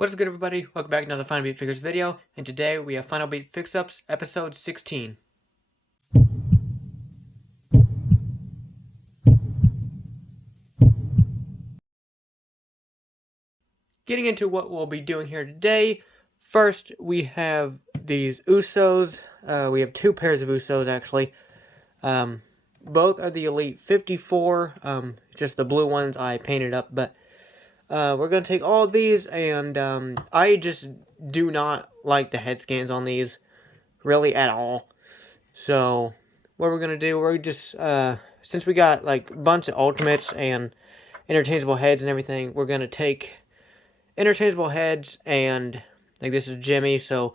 What is good, everybody? Welcome back to another Final Beat Figures video, and today we have Final Beat Fixups episode 16. Getting into what we'll be doing here today, first we have these Usos. We have two pairs of Usos actually. Both are the Elite 54, just the blue ones I painted up, but we're going to take all of these, and I just do not like the head scans on these, really at all. So, what we're going to do, we're just, since we got, like, a bunch of Ultimates and interchangeable heads and everything, we're going to take interchangeable heads, and, like, this is Jimmy, so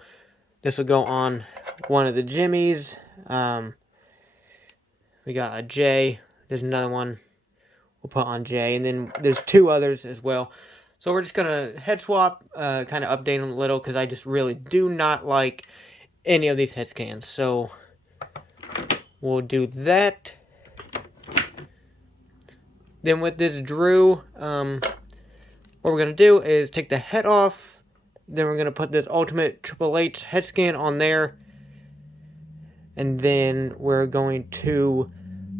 this will go on one of the Jimmys. We got a J, there's another one we'll put on J, and then there's two others as well. So we're just going to head swap, kind of update them a little, because I just really do not like any of these head scans. So we'll do that. Then with this Drew, what we're going to do is take the head off. Then we're going to put this Ultimate Triple H head scan on there. And then we're going to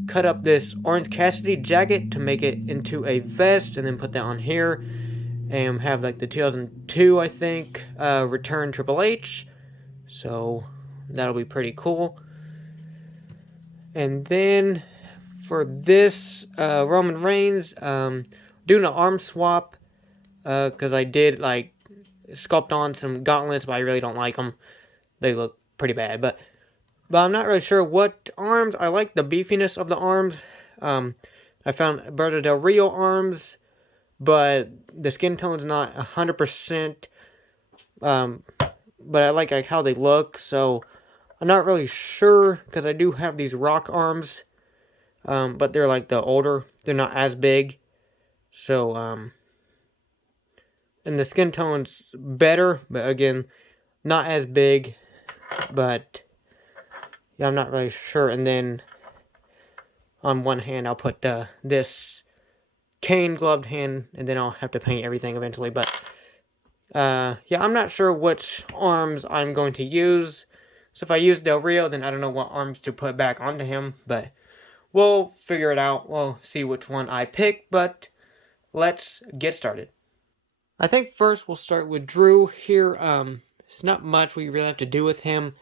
cut up this Orange Cassidy jacket to make it into a vest. And then put that on here. And have like the 2002, I think, Return Triple H. So that'll be pretty cool. And then for this Roman Reigns, doing an arm swap, because I did like sculpt on some gauntlets, but I really don't like them. They look pretty bad, but I'm not really sure what arms. I like the beefiness of the arms. I found Alberto Del Rio arms, but the skin tone's not 100%. But I like how they look, so I'm not really sure, because I do have these rock arms, but they're like the older, they're not as big, so, and the skin tone's better, but again, not as big, but, yeah, I'm not really sure. And then, on one hand, I'll put this cane gloved hand, and then I'll have to paint everything eventually, but, yeah, I'm not sure which arms I'm going to use. So if I use Del Rio, then I don't know what arms to put back onto him, but we'll figure it out. We'll see which one I pick, but let's get started. I think first we'll start with Drew here. It's not much we really have to do with him,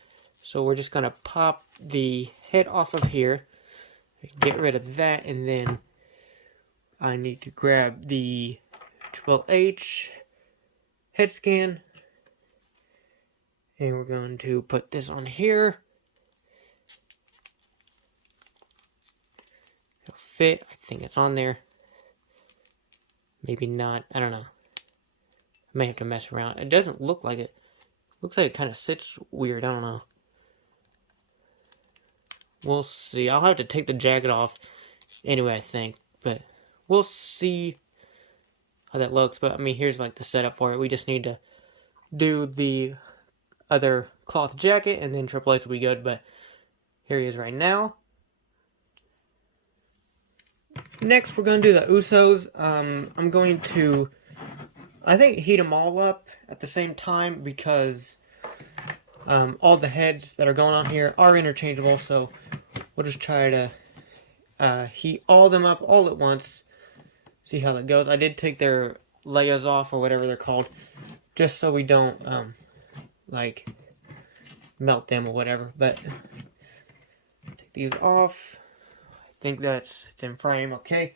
so we're just going to pop the head off of here, get rid of that, and then I need to grab the Triple H head scan. And we're going to put this on here. It'll fit. I think it's on there. Maybe not. I don't know. I may have to mess around. It doesn't look like it. Looks like it kind of sits weird. I don't know. We'll see. I'll have to take the jacket off anyway, I think. But we'll see how that looks. But, I mean, here's like the setup for it. We just need to do the other cloth jacket, and then Triple H will be good, but here he is right now. Next, we're going to do the Usos. I'm going to, I think, heat them all up at the same time, because all the heads that are going on here are interchangeable, so we'll just try to heat all of them up all at once, see how that goes. I did take their layers off, or whatever they're called, just so we don't like melt them or whatever, but take these off. I think it's in frame. Okay,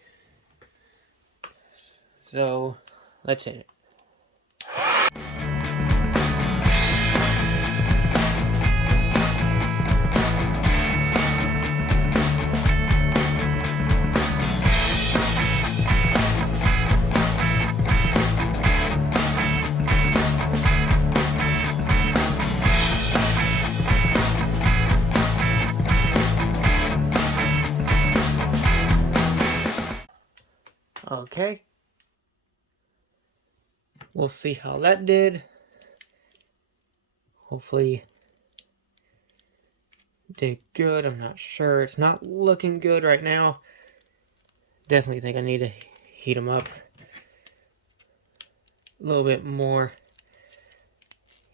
so let's hit it. Okay, we'll see how that did. Hopefully did good. I'm not sure. It's not looking good right now. Definitely think I need to heat them up a little bit more.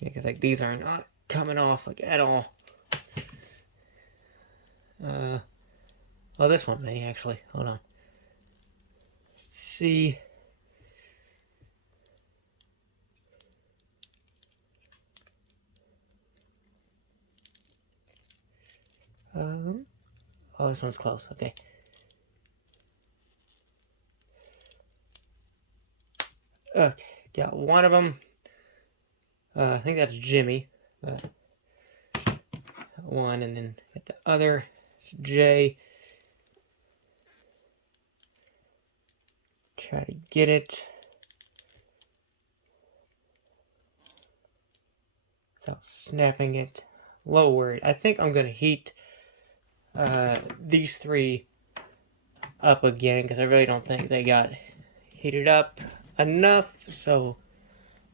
because like these are not coming off like at all. Oh, this one may actually. Hold on. See. Oh, this one's close. Okay. Okay, got one of them. I think that's Jimmy. One, and then get the other. It's Jay. Try to get it without snapping it. Lowered. I think I'm gonna heat these three up again because I really don't think they got heated up enough. So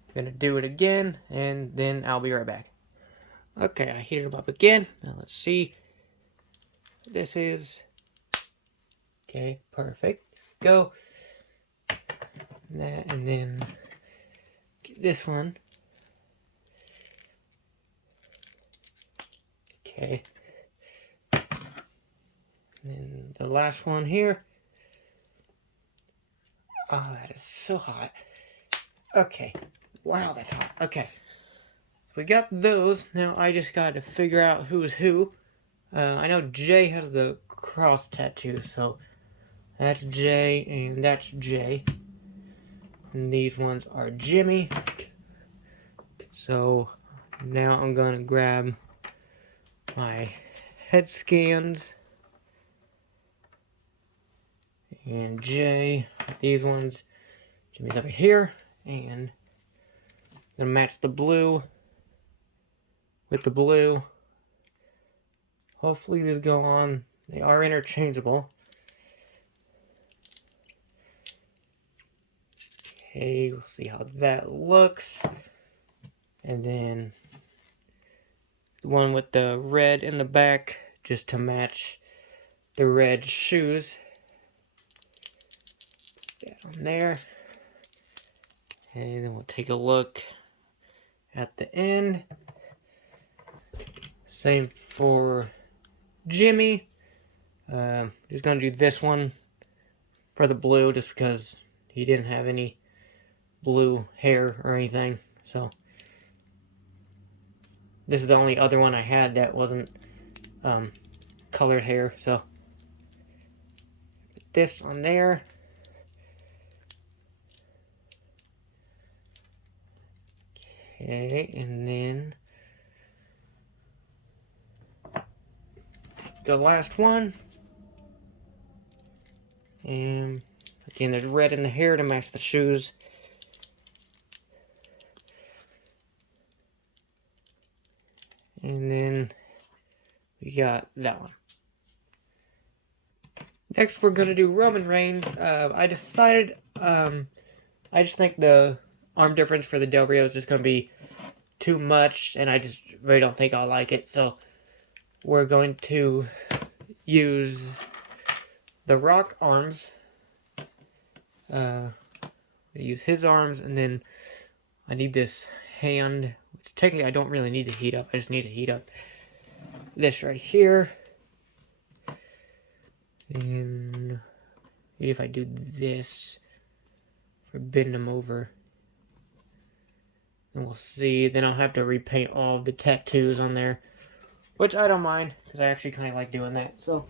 I'm gonna do it again, and then I'll be right back. Okay, I heated them up again. Now let's see. This is okay. Perfect. Go. That, and then get this one. Okay. And then the last one here. Oh, that is so hot. Okay. Wow, that's hot. Okay. So we got those. Now I just got to figure out who's who. I know Jay has the cross tattoo, so that's Jay and that's Jay. And these ones are Jimmy. So now I'm going to grab my head scans. And Jay, these ones, Jimmy's over here. And I'm going to match the blue with the blue. Hopefully these go on. They are interchangeable. Okay, we'll see how that looks. And then the one with the red in the back, just to match the red shoes. Put that on there. And then we'll take a look at the end. Same for Jimmy. Just gonna do this one for the blue just because he didn't have any blue hair or anything. So this is the only other one I had that wasn't colored hair. So put this on there. Okay, and then the last one. And again, there's red in the hair to match the shoes. And then we got that one. Next, we're gonna do Roman Reigns. I decided, I just think the arm difference for the Del Rio is just gonna be too much, and I just really don't think I'll like it. So we're going to use the Rock arms. Use his arms, and then I need this hand, which technically I don't really need to heat up. I just need to heat up this right here. And if I do this, if I bend them over, and we'll see. Then I'll have to repaint all of the tattoos on there, which I don't mind because I actually kind of like doing that. So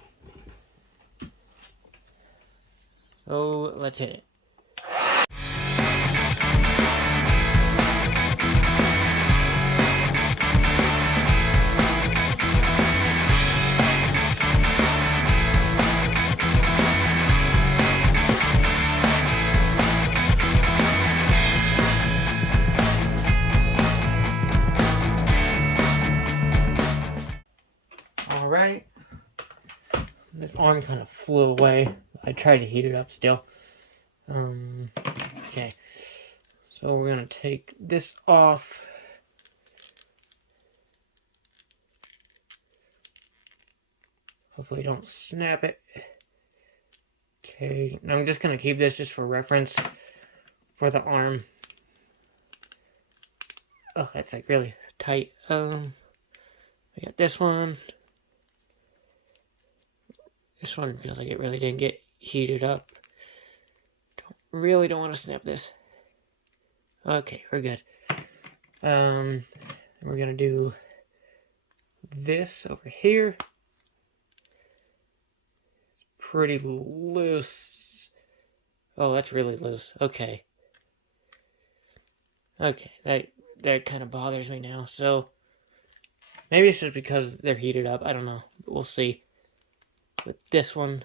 let's hit it. Alright, this arm kind of flew away. I tried to heat it up still. Okay, so we're going to take this off. Hopefully don't snap it. Okay, and I'm just going to keep this just for reference for the arm. Oh, that's like really tight. We got this one. This one feels like it really didn't get heated up. Really don't want to snap this. Okay, we're good. We're gonna do this over here. Pretty loose. Oh, that's really loose. Okay. Okay, that kind of bothers me now. So maybe it's just because they're heated up. I don't know. We'll see. With this one.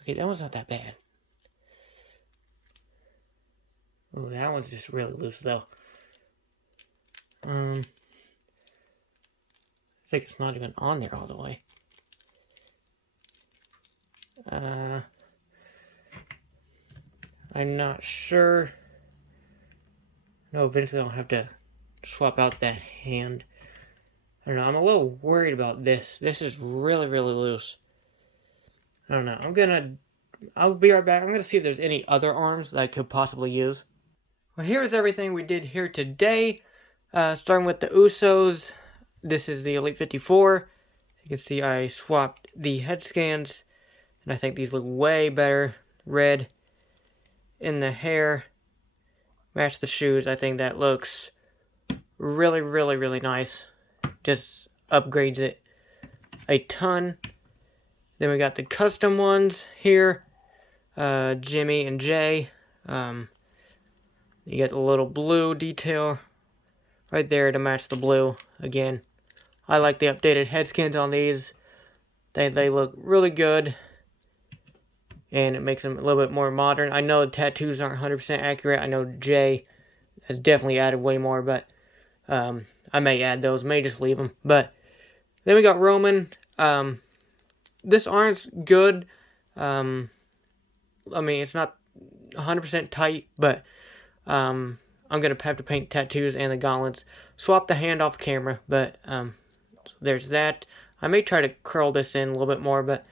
Okay, that one's not that bad. Oh, that one's just really loose though. I think it's not even on there all the way. I'm not sure. No, eventually I'll have to swap out the hand. I don't know. I'm a little worried about this. This is really, really loose. I don't know. I'll be right back. I'm going to see if there's any other arms that I could possibly use. Well, here's everything we did here today. Starting with the Usos. This is the Elite 54. You can see I swapped the head scans. And I think these look way better. Red in the hair. Match the shoes. I think that looks really, really, really nice. Just upgrades it a ton. Then we got the custom ones here. Jimmy and Jay. You get the little blue detail right there to match the blue. Again, I like the updated head skins on these. They look really good. And it makes them a little bit more modern. I know the tattoos aren't 100% accurate. I know Jay has definitely added way more, but I may add those. May just leave them. But then we got Roman. This arm's good. I mean, it's not 100% tight, but I'm going to have to paint tattoos and the gauntlets. Swap the hand off camera, but so there's that. I may try to curl this in a little bit more, but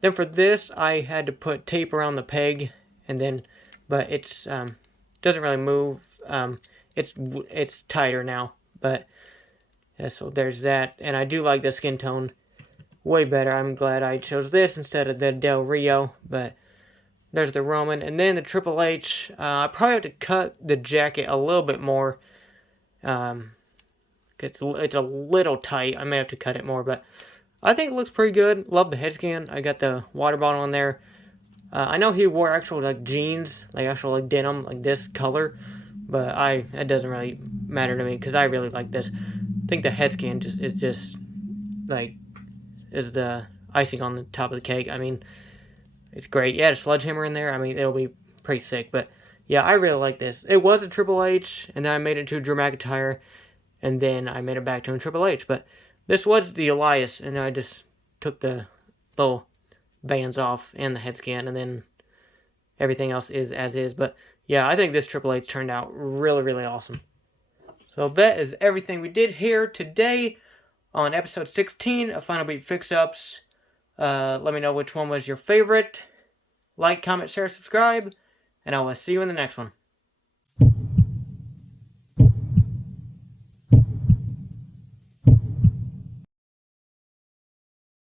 then for this, I had to put tape around the peg, and then, but it's doesn't really move. It's tighter now, but yeah, so there's that. And I do like the skin tone way better. I'm glad I chose this instead of the Del Rio, but there's the Roman. And then the Triple H, I probably have to cut the jacket a little bit more. It's a little tight. I may have to cut it more, but I think it looks pretty good. Love the head scan. I got the water bottle on there. I know he wore actual like jeans, like actual like denim, like this color, but it doesn't really matter to me because I really like this. I think the head scan is the icing on the top of the cake. I mean, it's great. Yeah, the sledgehammer in there. I mean, it'll be pretty sick. But yeah, I really like this. It was a Triple H, and then I made it to Drew McIntyre, and then I made it back to a Triple H. But this was the Elias, and then I just took the little bands off and the head scan, and then everything else is as is. But yeah, I think this Triple H turned out really, really awesome. So that is everything we did here today on episode 16 of Final Beat Fixups. Let me know which one was your favorite. Like, comment, share, subscribe, and I will see you in the next one.